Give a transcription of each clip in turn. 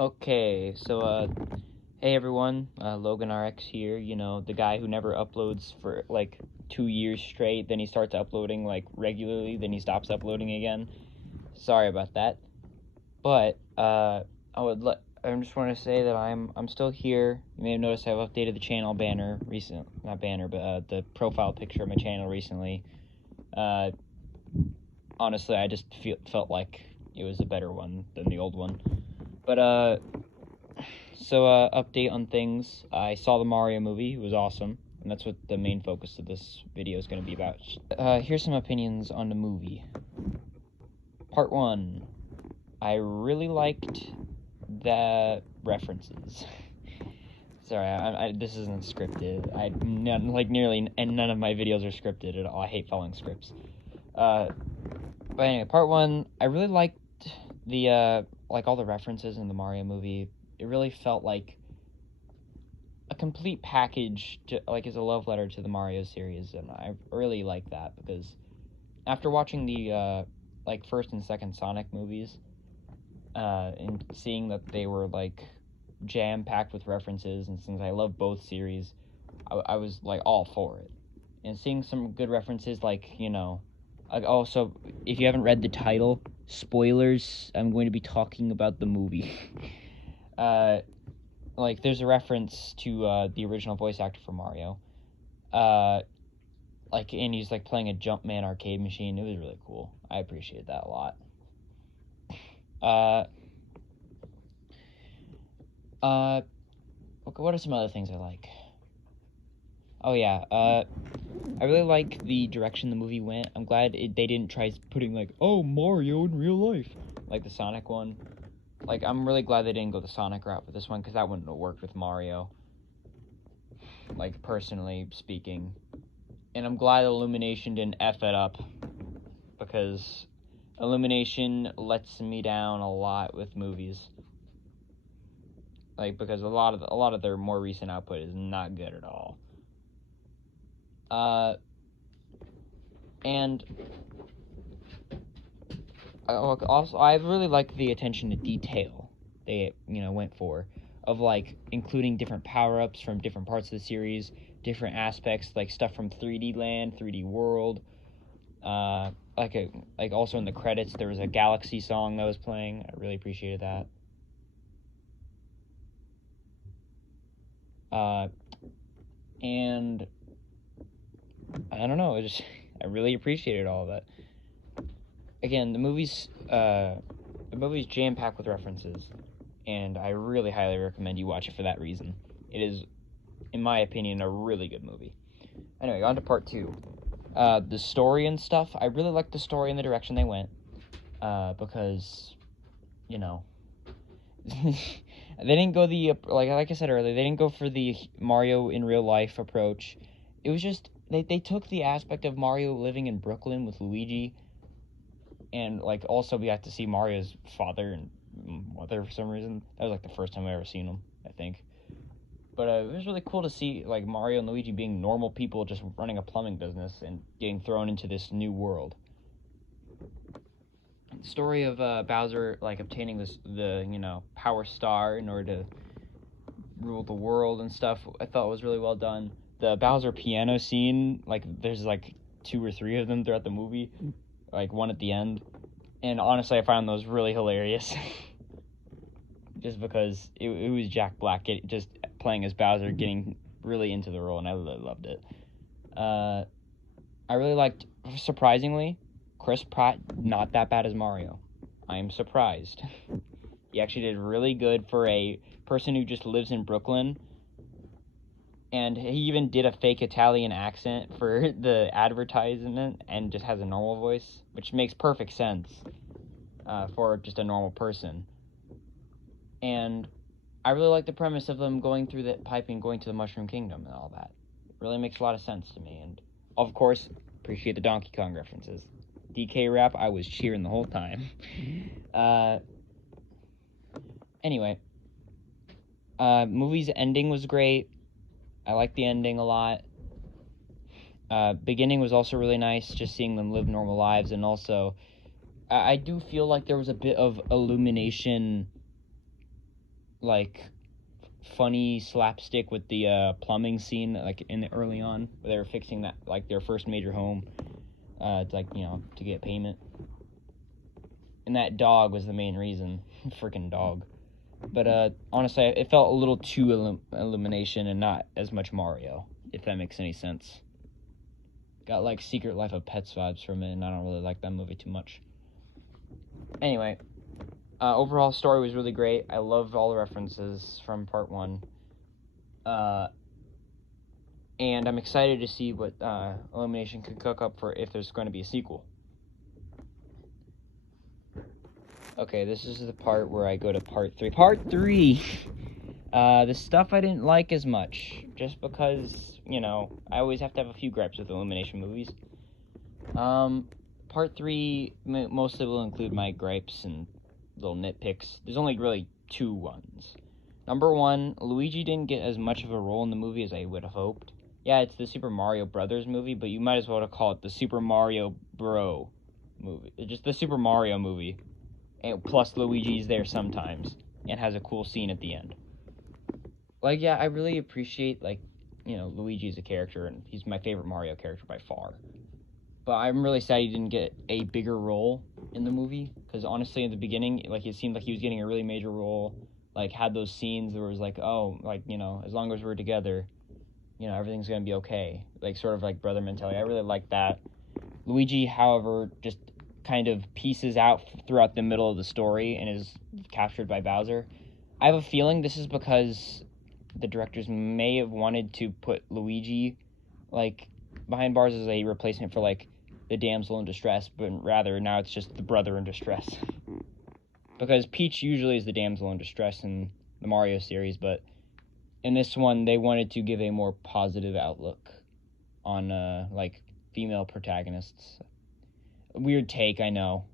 Okay, hey everyone, Logan RX here, the guy who never uploads for like 2 years straight, then he starts uploading like regularly, then he stops uploading again. Sorry about that. But, I just want to say that I'm still here. You may have noticed I've updated the channel banner not banner, but the profile picture of my channel recently. Honestly, I just felt like it was a better one than the old one. But, update on things. I saw the Mario movie. It was awesome. And that's what the main focus of this video is going to be about. Here's some opinions on the movie. Part 1. I really liked the references. Sorry, this isn't scripted. None of my videos are scripted at all. I hate following scripts. But anyway, part 1, I really liked the, all the references in the Mario movie. It really felt like a complete package, as a love letter to the Mario series, and I really like that, because after watching the, first and second Sonic movies, and seeing that they were, jam-packed with references, and since I love both series, I was, all for it. And seeing some good references, also, if you haven't read the title, spoilers, I'm going to be talking about the movie. There's a reference to, the original voice actor for Mario. And he's, playing a Jumpman arcade machine. It was really cool. I appreciated that a lot. What are some other things I like? Oh, yeah, I really like the direction the movie went. I'm glad they didn't try putting, oh, Mario in real life, like the Sonic one. I'm really glad they didn't go the Sonic route with this one, because that wouldn't have worked with Mario, personally speaking. And I'm glad Illumination didn't F it up, because Illumination lets me down a lot with movies. Because a lot of their more recent output is not good at all. And also, I really like the attention to detail they, went for, of, including different power-ups from different parts of the series, different aspects, stuff from 3D Land, 3D World. Also in the credits, there was a Galaxy song that was playing. I really appreciated that. And I don't know, I really appreciated all of that. Again, the movie's jam-packed with references, and I really highly recommend you watch it for that reason. It is, in my opinion, a really good movie. Anyway, on to part 2. The story and stuff, I really liked the story and the direction they went, because, they didn't go the, like I said earlier, they didn't go for the Mario in real life approach. It was just, they took the aspect of Mario living in Brooklyn with Luigi, and, also we got to see Mario's father and mother for some reason. That was, the first time I ever seen them, I think. But it was really cool to see, Mario and Luigi being normal people just running a plumbing business and getting thrown into this new world. The story of Bowser, obtaining the Power Star in order to rule the world and stuff, I thought was really well done. The Bowser piano scene, there's, 2 or 3 of them throughout the movie, one at the end. And honestly, I found those really hilarious. Just because it was Jack Black just playing as Bowser, getting really into the role, and I really loved it. I really liked, surprisingly, Chris Pratt, not that bad as Mario. I am surprised. He actually did really good for a person who just lives in Brooklyn. And he even did a fake Italian accent for the advertisement and just has a normal voice, which makes perfect sense for just a normal person. And I really like the premise of them going through the pipe and going to the Mushroom Kingdom and all that. It really makes a lot of sense to me. And, of course, appreciate the Donkey Kong references. DK rap, I was cheering the whole time. Anyway. Movie's ending was great. I liked the ending a lot. Beginning was also really nice, just seeing them live normal lives. And also, I do feel like there was a bit of Illumination like funny slapstick with the plumbing scene, like in the early on, where they were fixing that, like their first major home, to get payment. And that dog was the main reason. Freaking dog. But honestly, it felt a little too Illumination and not as much Mario, if that makes any sense. Got like Secret Life of Pets vibes from it, and I don't really like that movie too much. Anyway, overall story was really great. I loved all the references from part 1. And I'm excited to see what Illumination could cook up for if there's going to be a sequel. Okay, this is the part where I go to part 3. Part 3! The stuff I didn't like as much, just because, I always have to have a few gripes with Illumination movies. Part 3 mostly will include my gripes and little nitpicks. There's only really 2 ones. Number 1, Luigi didn't get as much of a role in the movie as I would have hoped. Yeah, it's the Super Mario Brothers movie, but you might as well call it the Super Mario Bro movie. It's just the Super Mario movie. And plus Luigi's there sometimes and has a cool scene at the end. Like, yeah, I really appreciate, Luigi as a character, and he's my favorite Mario character by far. But I'm really sad he didn't get a bigger role in the movie, because honestly, in the beginning, it seemed like he was getting a really major role, had those scenes where it was as long as we're together, everything's gonna be okay. Sort of brother mentality. I really like that. Luigi, however, just kind of pieces out throughout the middle of the story and is captured by Bowser. I have a feeling this is because the directors may have wanted to put Luigi, behind bars as a replacement for, the damsel in distress, but rather now it's just the brother in distress. Because Peach usually is the damsel in distress in the Mario series, but in this one, they wanted to give a more positive outlook on, female protagonists. Weird take, I know.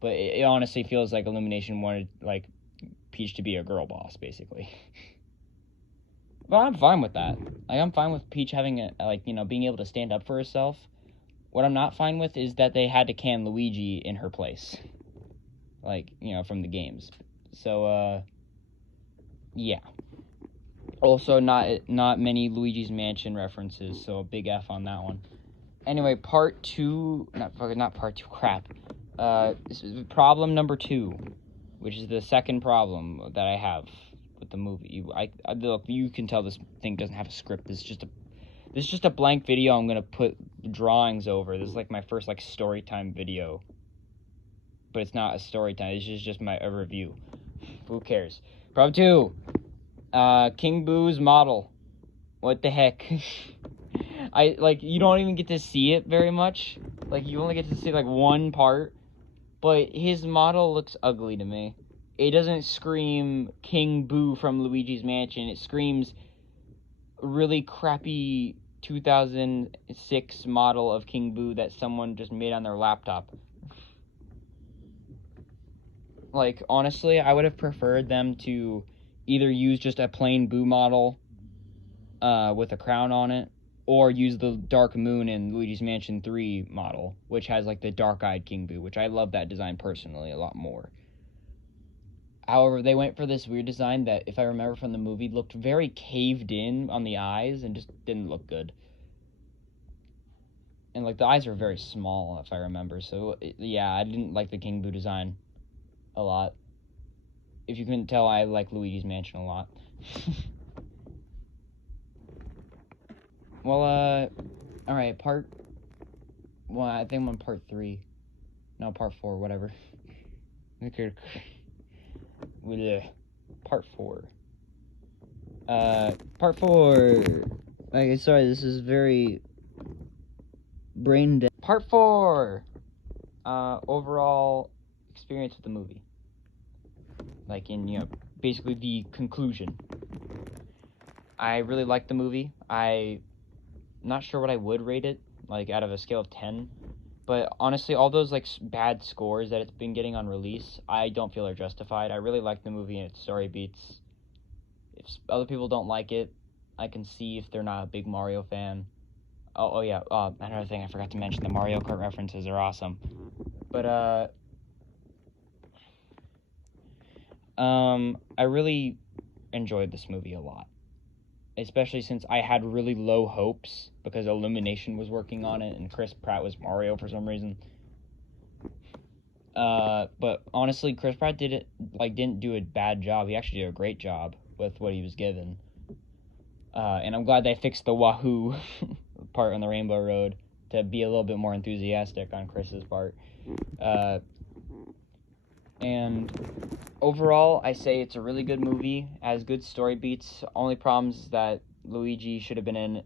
But it honestly feels like Illumination wanted, Peach to be a girl boss, basically. But I'm fine with that. I'm fine with Peach having being able to stand up for herself. What I'm not fine with is that they had to can Luigi in her place. From the games. So, yeah. Also, not many Luigi's Mansion references, so a big F on that one. Anyway, part 2, not part 2, crap. This is problem number 2, which is the second problem that I have with the movie. Look, you can tell this thing doesn't have a script. This is just a blank video I'm gonna put drawings over. This is my first story time video. But it's not a story time, it's just a review. Who cares? Problem 2. King Boo's model. What the heck? You don't even get to see it very much. You only get to see, one part. But his model looks ugly to me. It doesn't scream King Boo from Luigi's Mansion. It screams really crappy 2006 model of King Boo that someone just made on their laptop. Honestly, I would have preferred them to either use just a plain Boo model with a crown on it, or use the Dark Moon in Luigi's Mansion 3 model, which has, the dark-eyed King Boo, which I love that design personally a lot more. However, they went for this weird design that, if I remember from the movie, looked very caved in on the eyes and just didn't look good. And, the eyes are very small, if I remember, so, yeah, I didn't like the King Boo design a lot. If you couldn't tell, I like Luigi's Mansion a lot. Well, alright, I think I'm on part 3. No, part 4, whatever. Part 4. Part 4. Okay, sorry, this is very brain dead. Part 4! Overall experience with the movie. Basically the conclusion. I really liked the movie. I'm not sure what I would rate it, out of a scale of 10. But honestly, all those, bad scores that it's been getting on release, I don't feel are justified. I really like the movie and its story beats. If other people don't like it, I can see if they're not a big Mario fan. Oh yeah, another thing I forgot to mention, the Mario Kart references are awesome. But, I really enjoyed this movie a lot. Especially since I had really low hopes because Illumination was working on it and Chris Pratt was Mario for some reason. But honestly, Chris Pratt didn't do a bad job. He actually did a great job with what he was given. And I'm glad they fixed the Wahoo part on the Rainbow Road to be a little bit more enthusiastic on Chris's part. And overall, I say it's a really good movie. Has good story beats. Only problems is that Luigi should have been in,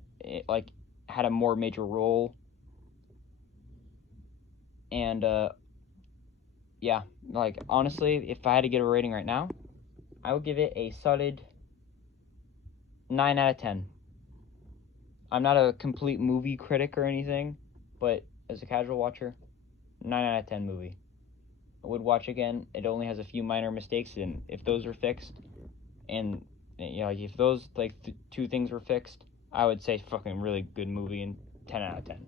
had a more major role. And, yeah, honestly, if I had to give a rating right now, I would give it a solid 9 out of 10. I'm not a complete movie critic or anything, but as a casual watcher, 9 out of 10 movie. I would watch again. It only has a few minor mistakes, and if those were fixed, and if those two things were fixed, I would say fucking really good movie and 10 out of 10.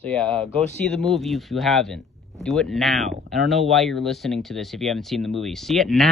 So yeah, go see the movie if you haven't. Do it now. I don't know why you're listening to this if you haven't seen the movie. See it now.